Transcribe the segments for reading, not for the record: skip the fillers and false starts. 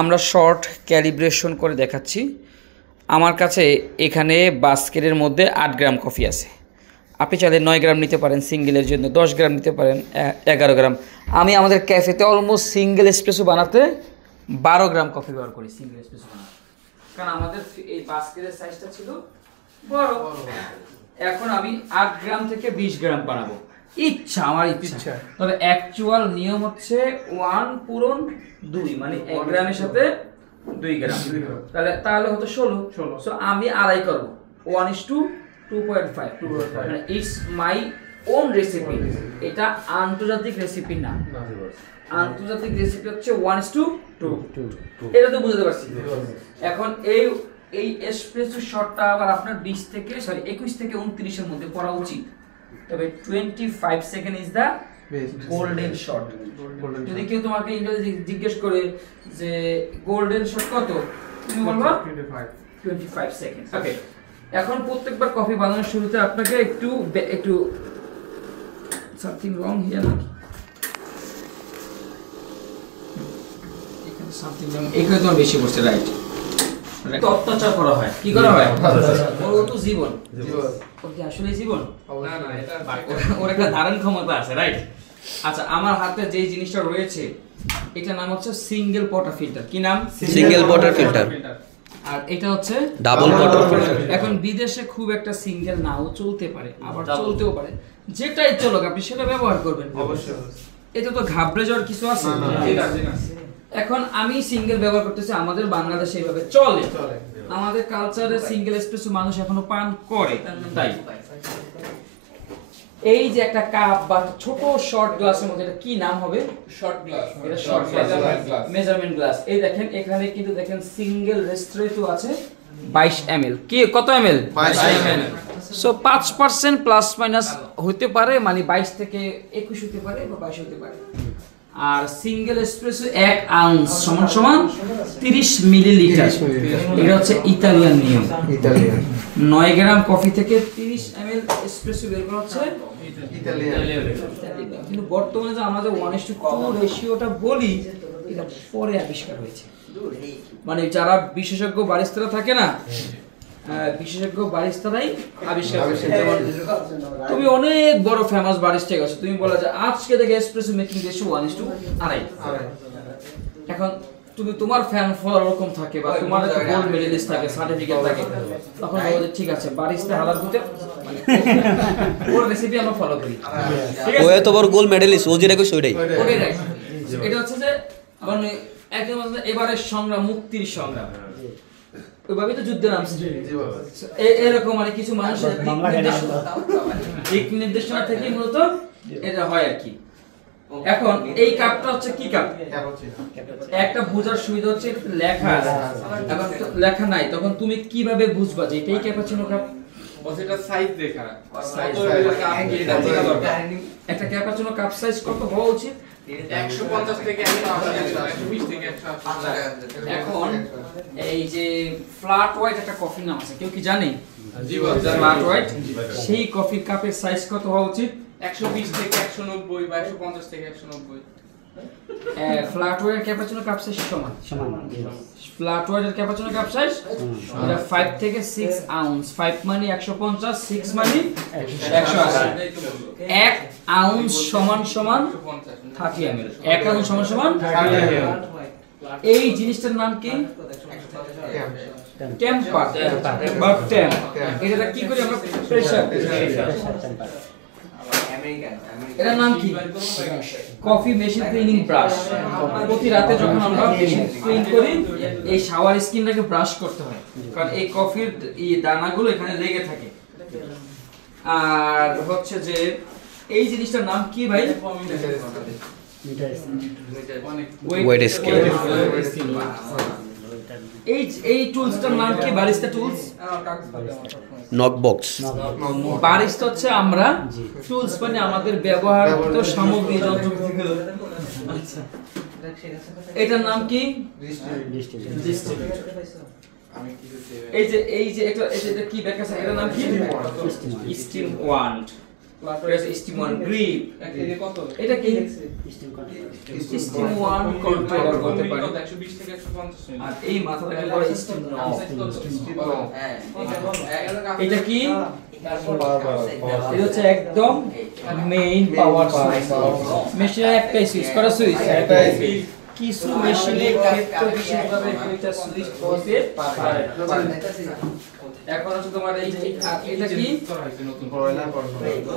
আমরা short calibration করে দেখাচ্ছি। আমার কাছে এখানে বাস্কেটের মধ্যে 8 গ্রাম কফি আছে। আপনি চাইলে 9 গ্রাম নিতে পারেন, সিঙ্গেলের জন্য 10 গ্রাম নিতে পারেন, 11 গ্রাম। আমি আমাদের ক্যাফেতে অলমোস্ট সিঙ্গেল এসপ্রেসো বানাতে 12 গ্রাম কফি ব্যবহার করি সিঙ্গেল এসপ্রেসো বানাতে, কারণ আমাদের এই বাস্কেটের সাইজটা ছিল বড়। এখন আমি 8 গ্রাম থেকে 20 গ্রাম বানাবো, ইচ্ছা আমার ইচ্ছা। তবে অ্যাকচুয়াল নিয়ম হচ্ছে 1 পূরণ 2, মানে 1 গ্রামের সাথে 2 গ্রাম, তাহলে হতো 16। সো আমি আড়াই করবো, 1:2.5, মানে ইটস মাই ওন রেসিপি। এটা আন্তর্জাতিক রেসিপি না, আন্তর্জাতিক রেসিপি হচ্ছে 1:2। এটা তো বুঝতে পারছি। এখন এই এসপ্রেসো শটটা আবার আপনার 21 থেকে 29 এর মধ্যে করা উচিত। তবে 25 second is the golden shot. যদি কেউ তোমাকে ইংরেজি জিজ্ঞেস করে যে গোল্ডেন শট কত, তুমি বলবা 25 সেকেন্ড। ওকে, এখন প্রত্যেকবার কফি বানানোর শুরুতে আপনাকে একটু সামথিং রং হিয়ার, নাকি এখানে সামথিং রং, এখানে তোমার বেশি পড়ছে, রাইট। অত্যাচার করা হয়, কি করা হয়? ও তো জীবন, ওর কি আসলে জীবন? না না, এটা ওর একটা ধারণ ক্ষমতা আছে, রাইট। আচ্ছা, আমার হাতে যে জিনিসটা রয়েছে এটা নাম হচ্ছে সিঙ্গেল পটার ফিল্টার। কি নাম? Single Potter filter. আর এটা হচ্ছে ডাবল পটার ফিল্টার। এখন বিদেশে খুব একটা সিঙ্গেল নাও চলতে পারে, আবার চলতেও পারে, যেটাই চলুক আপনি সেটা ব্যবহার করবেন অবশ্যই। এটা তো ঘাবড়ে যাওয়ার কিছু আছে? এখন আমি সিঙ্গেল ব্যবহার করতেছি, আমাদের বাংলাদেশে এইভাবে চলে, আমাদের কালচারে সিঙ্গেল এসপ্রেসো মানুষ এখনো পান করে। তাই এই যে একটা কাপ বা ছোট শর্ট গ্লাসের মধ্যে, এটা কি নাম হবে? Short glass. এটা শর্ট গ্লাস, মেজারমেন্ট গ্লাস। এই দেখেন, এখানে কিন্তু দেখেন সিঙ্গেল রেস্ট্রেটো আছে 22 ml। কি কত ml? 22 ml। So 5% plus minus হতে পারে, মানে 22 থেকে 21 হতে পারে বা 22 হতে পারে। আর সিঙ্গেল এসপ্রেসো 1 আউন্স সমান 30 মিলিলিটার। এটা হচ্ছে ইতালিয়ান নিয়ম। 9 গ্রাম কফি থেকে 30 ml এসপ্রেসো বের করা হচ্ছে ইতালিয়ান। কিন্তু বর্তমানে যে আমাদের 1:2 রেশিওটা বলি, এটা পরে আবিষ্কার হয়েছে। মানে যারা বিশেষজ্ঞ বারিস্তারা থাকে না, বিশেষজ্ঞ বারিস্তারাই আবিষ্কার করেছে। যেমন তুমি অনেক বড় ফেমাস বারিস্টা গেছো, তুমি বলা যে আজকে থেকে এসপ্রেসো মেকিং রেশিও 1:2.5। এখন তুমি তোমার ফ্যান ফলোয়ার ওরকম থাকে, বা তোমার একটা গোল্ড মেডেলিস্ট থাকে, সার্টিফিকেট থাকে, তখন বলে ঠিক আছে বারিস্তা হালার ভিতরে মানে ওর রেসিপি আমরা ফলো করি। ঠিক আছে, ও এত বড় গোল্ড মেডেলিস্ট, ও যেটা কই সেটাই। ওটাই রাইট। এটা হচ্ছে যে মানে একদম এবারে সংগ্রাম, মুক্তির সংগ্রাম, ওইভাবেই তো যুদ্ধে নামছে। এরকম মানে কিছু মানুষের দিক নির্দেশনা থেকে মূলত এটা হয় আর কি। এখন এই কাপটা হচ্ছে কি কাপ? একটা বোঝার সুবিধা হচ্ছে লেখা আছে, এখন লেখা নাই, তখন তুমি কিভাবে বুঝবা যে এটাই ক্যাপাচিনো কাপ? সেটা সাইজ দেখা, একটা ক্যাপাচিনো কাপ সাইজ কত হওয়া উচিত? 150 থেকে 120 থেকে 180। এখন এই যে ফ্ল্যাট হোয়াইট একটা কফির নাম আছে, কেউ কি জানে? জি, ফ্ল্যাট হোয়াইট, সেই কফির কাপের সাইজ কত হওয়া উচিত? 120 থেকে 190 বা 150 থেকে 190। Flat white cappuccino cup size সমান। ফ্ল্যাট হোয়াইটের ক্যাপাচিনো কাপ সাইজ এটা 5 থেকে 6 আউন্স। 5 মানে 150, 6 মানে 180। 1 আউন্স সমান 30 ml। 1 আউন্স সমান 30 ml। এই জিনিসটার নাম কি? টেম্পার বা টেম্প। এটা কি করি আমরা? প্রেসার। এটার নাম কি? Coffee machine cleaning brush. প্রতি রাতে যখন আমরা মেশিন ক্লিন করি, এই শাওয়ার স্কিনটাকে ব্রাশ করতে হয়, কারণ এই কফির এই দানাগুলো এখানে লেগে থাকে। আর হচ্ছে যে এই জিনিসটার নাম কি ভাই? Weight scale. এই টুলসটার নাম কি? Barista tools, knock box. Barista হচ্ছে আমরা, টুলস মানে আমাদের ব্যবহৃত সামগ্রী, যন্ত্রপাতিগুলো। আচ্ছা, এটার নাম কি? এই যে এটা কি ব্যাখ্যা আছে, এটার নাম কি? Steam wand. Steam wand grip, এটা কত? এটা কি স্টিম স্টিম ওয়ান কন্ট্রোলার বলতে পারি। 120 থেকে 150 আর এই মাথাটাকে বলে স্টিম নব। এটা কি এটা হচ্ছে একদম মেইন পাওয়ার সুইচ। মেশিনের একটাই সুইচ, করা সুইচ কিছু মেশিনে ক্ষেত্র বিশেষভাবে দুইটা সুইচ বসে পারে। এখন হচ্ছে তোমার এই এটা কি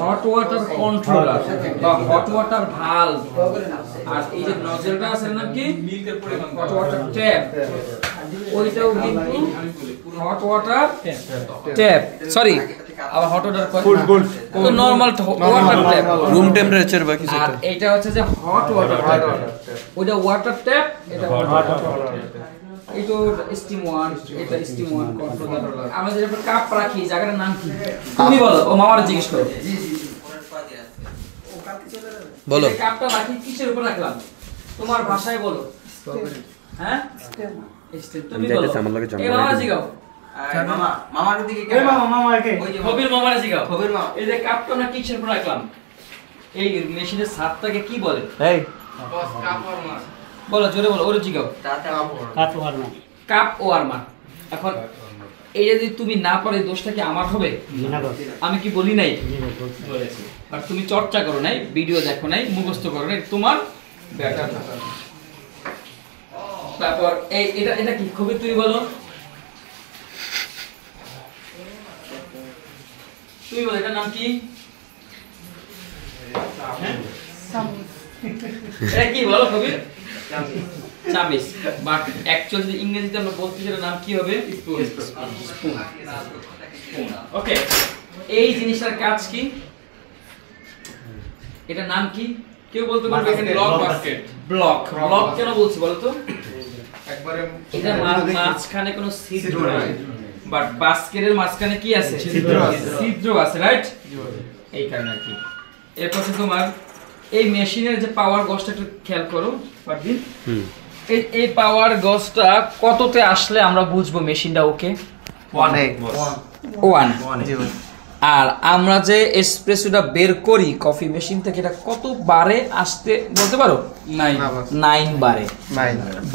হট ওয়াটার কন্ট্রোলার বা হট ওয়াটার ভালভ। আর এই যে নজলটা আছে না কি মিল্কের পরিমাণ হট ওয়াটার ট্যাপ, ওইটাও কিন্তু হট ওয়াটার ট্যাপ, সরি আবার হট ওয়াটার তো normal water tap, room temperature বা কিছু আর এটা হচ্ছে যে হট ওয়াটার ট্যাপ, ওইটা ওয়াটার ট্যাপ, এটা হট ওয়াটার ট্যাপ। এটা স্টিম ওয়ান, এটা স্টিম ওয়ান কন্ট্রোলার। আমরা যে কাপ রাখি জায়গাটার নাম কি তুমি বলো, ও মামারা জিজ্ঞেস করো। বলো। এই কাপটা রাখি কিসের উপর রাখলাম তোমার ভাষায় বলো। হ্যাঁ স্টেপ, তুমি বলো। এই মামা জিগাও, মামার দিকে কবির মামারা জিগাও। এই যে কাপটা আমরা কিসের উপর রাখলাম, এই মেশিনের ছাদটাকে কি বলে? এই বস কাপড় মাছ বলো, জোরে বলো, ওরে জিগাও। Cup warmer. এখন এই যদি তুমি না পারো দোষটা কি আমার হবে? আমি কি বলি নাই? বলেছি। আর তুমি চর্চা করো নাই, ভিডিও দেখো নাই, মুখস্থ করো নাই, তোমার ব্যাটার। তারপর এই এটা এটা কি খুবই তুই বলো, তুই বল এটার নাম কি? এটা কি বলো কবির? চামিচ। বাট অ্যাকচুয়ালি ইংরেজিতে আমরা বলতে যেটা নাম কি হবে? স্পুন। ওকে, এই জিনিসটার কাজ কি? এটা নাম কি কেউ বলতে পারবে? এখানে ব্লক বাস্কেট। ব্লক। ব্লক কেন বলছি বলো তো? একবারে এটা মাঝখানে কোনো ছিদ্র নাই, বাট বাস্কেটের মাঝখানে কি আছে? ছিদ্র আছে, রাইট? এই কারণে আর কি। এরপর তোমার এই মেশিনের যে পাওয়ার গজটা একটু খেয়াল করো পারদিন। এই পাওয়ার গজটা কততে আসলে আমরা বুঝবো মেশিনটা ওকে? 1। আর আমরা যে এসপ্রেসোটা বের করি কফি মেশিন থেকে, এটা কত বারে আসতে বলতে পারো? 9 বারে।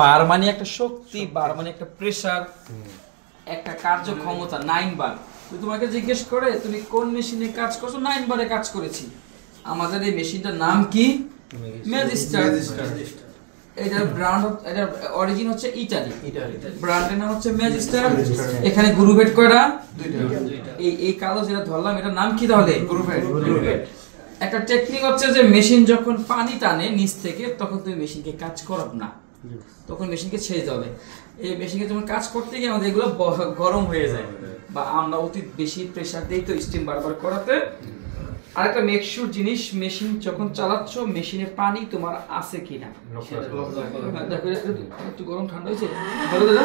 বার মানে একটা শক্তি, বার মানে একটা প্রেসার, একটা কার্যক্ষমতা। 9 বার। তো তোমাকে জিজ্ঞেস করে তুমি কোন মেশিনে কাজ করছো, 9 বারে কাজ করেছি। আমাদের এই মেশিনটার নাম কি? ম্যাজিস্টার। এটার ব্র্যান্ড, এটার অরিজিন হচ্ছে ইতালি, ব্র্যান্ডের নাম হচ্ছে ম্যাজিস্টার। এখানে গ্রুভেট কয়টা? এই কালো যেটা ধরলাম এটার নাম কি তাহলে? গ্রুভেট। একটা টেকনিক হচ্ছে যে মেশিন যখন পানি টানে নিচ থেকে, তখন তুমি মেশিনকে কাজ করব না, তখন মেশিনকে ছেড়ে যাবে। এই মেশিনকে যখন কাজ করতে গিয়ে আমাদের এগুলো গরম হয়ে যায়, বা আমরা অতি বেশি প্রেসার দেই তো স্টিম বারবার করাতে। আরেকটা মেক শিওর জিনিস, মেশিন যখন চালাচ্ছ মেশিনে পানি তোমার আছে কিনা। দেখো একটু গরম ঠান্ডা হয়েছে, বলো দাদা।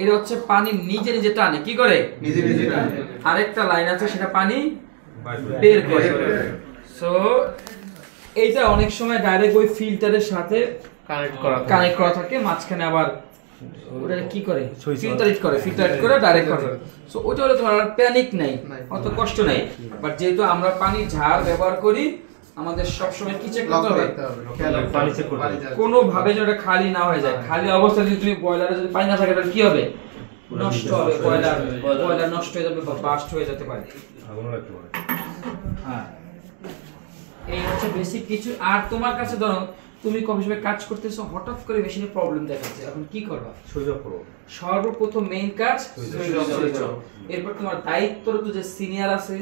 এটা হচ্ছে পানি নিজে নিজে টানে, কি করে? নিজে নিজে টানে। আরেকটা লাইন আছে সেটা পানি বের করে। সো এইটা অনেক সময় ডাইরেক্ট ওই ফিল্টারের সাথে কানেক্ট করা থাকে, মাঝখানে আবার ওটা কি করে? ফিল্টার করে ডাইরেক্ট করে। সো ওটা হলে তোমার প্যানিক নাই, অত কষ্ট নাই। বাট যেহেতু আমরা পানি ঝাড় ব্যবহার করি, আমাদের সব সময় কি চেক করতে হবে? কোনো ভাবে যেন এটা খালি না হয়ে যায়। খালি অবস্থায় যদি তুমি বয়লারে যদি পানি না থাকে তাহলে কি হবে? নষ্ট হবে, বয়লার নষ্ট হয়ে যাবে বা বাস্ট হয়ে যেতে পারে। হ্যাঁ, এই হচ্ছে বেসিক কিছু। আর তোমার কাছে ধরো তুমি কফি শপে কাজ করতেছো, হঠাৎ করে মেশিনে প্রবলেম দেখাচ্ছে, এখন কি করবা? সুইচ অফ করো। সর্বপ্রথম মেইন কাজ সুইচ অফ। এরপর তোমার দায়িত্বরত যে সিনিয়র আছে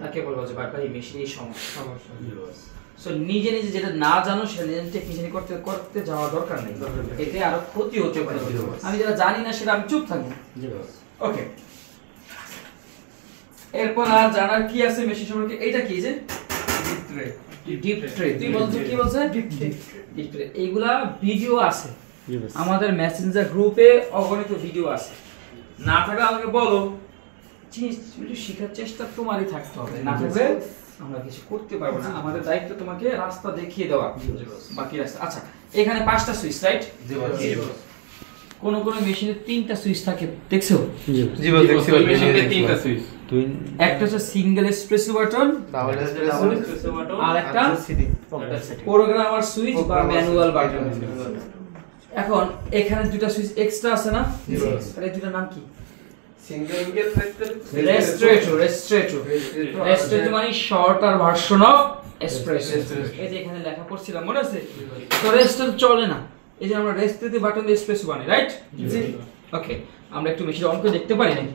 তাকে বলবা যে ভাই মেশিনে এই সমস্যা। সো নিজে নিজে যেটা না জানো সেটা নিজে টেকনিশিয়ানি করতে যাওয়া দরকার নেই, এতে আরো ক্ষতি হতে পারে। আমি যেটা জানি না সেটা আমি চুপ থাকবো। ওকে, এরপর আর জানার কি আছে মেশিন সম্পর্কে? এইটা কি যে ডিপ ট্রে। তুই বলছো কি বলছ? Deep tray. এইগুলা ভিডিও আছে আমাদের মেসেঞ্জার গ্রুপে, অগণিত ভিডিও আছে। না থাকলে আমাকে বলো, জিনিস শেখার চেষ্টা তোমারই থাকতে হবে, না থাকলে আমরা কিছু করতে পারবো না। আমাদের দায়িত্ব তোমাকে রাস্তা দেখিয়ে দেওয়া, বাকি রাস্তা। আচ্ছা, এখানে 5টা সুইচ, রাইট? কোন কোন মেশিনে 3টা সুইচ থাকে দেখছো? জি ভাই দেখছি ভাই মেশিনে তিনটা সুইচ। একটা হচ্ছে সিঙ্গেল এসপ্রেসো বাটন, ডাবল আর একটা প্রোগ্রামার সুইচ বা ম্যানুয়াল বাটন। এখন এখানে দুটো সুইচ এক্সট্রা আছে না? আর এই দুটোর নাম কি? রেস্ট্রেটো মানে শর্টার ভার্সন অফ এসপ্রেসো। এই যে এখানে লেখা পড়ছিলাম মনে আছে? তো রেস্ট্রেটো চলে না, এই যে আমরা রেস্ট্রেটো বাটন দিয়ে এসপ্রেসো বানাই, রাইট? ওকে, আমরা একটু মেশিন অন করে দেখতে পারি নাকি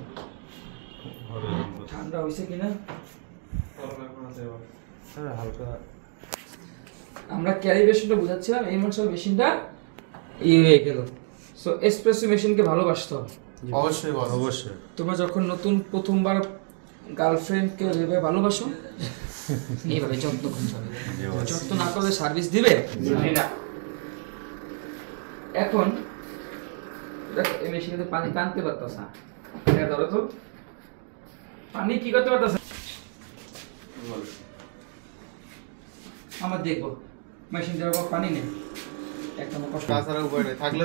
ঠান্ডা হইছে কিনা। আমরা ক্যালিব্রেশনটা বুঝাচ্ছিলাম, এই মনে হচ্ছে মেশিনটা হয়ে গেল। সো এসপ্রেসো মেশিনকে ভালোবাসতে হবে অবশ্যই অবশ্যই। তোমরা যখন নতুন প্রথমবার গার্লফ্রেন্ডকে যেভাবে ভালোবাসো এইভাবে যত্ন করতে হবে, যত্ন না করলে সার্ভিস দিবে না। এখন দেখো এই মেশিনে পানি টানতে পারতাস না, এটা ধরো তো, পানি কি করতে পারতাস না? আমরা দেখবো মেশিনটার উপর পানি নেই, একটা তাছাড়া উপায় নেই থাকলে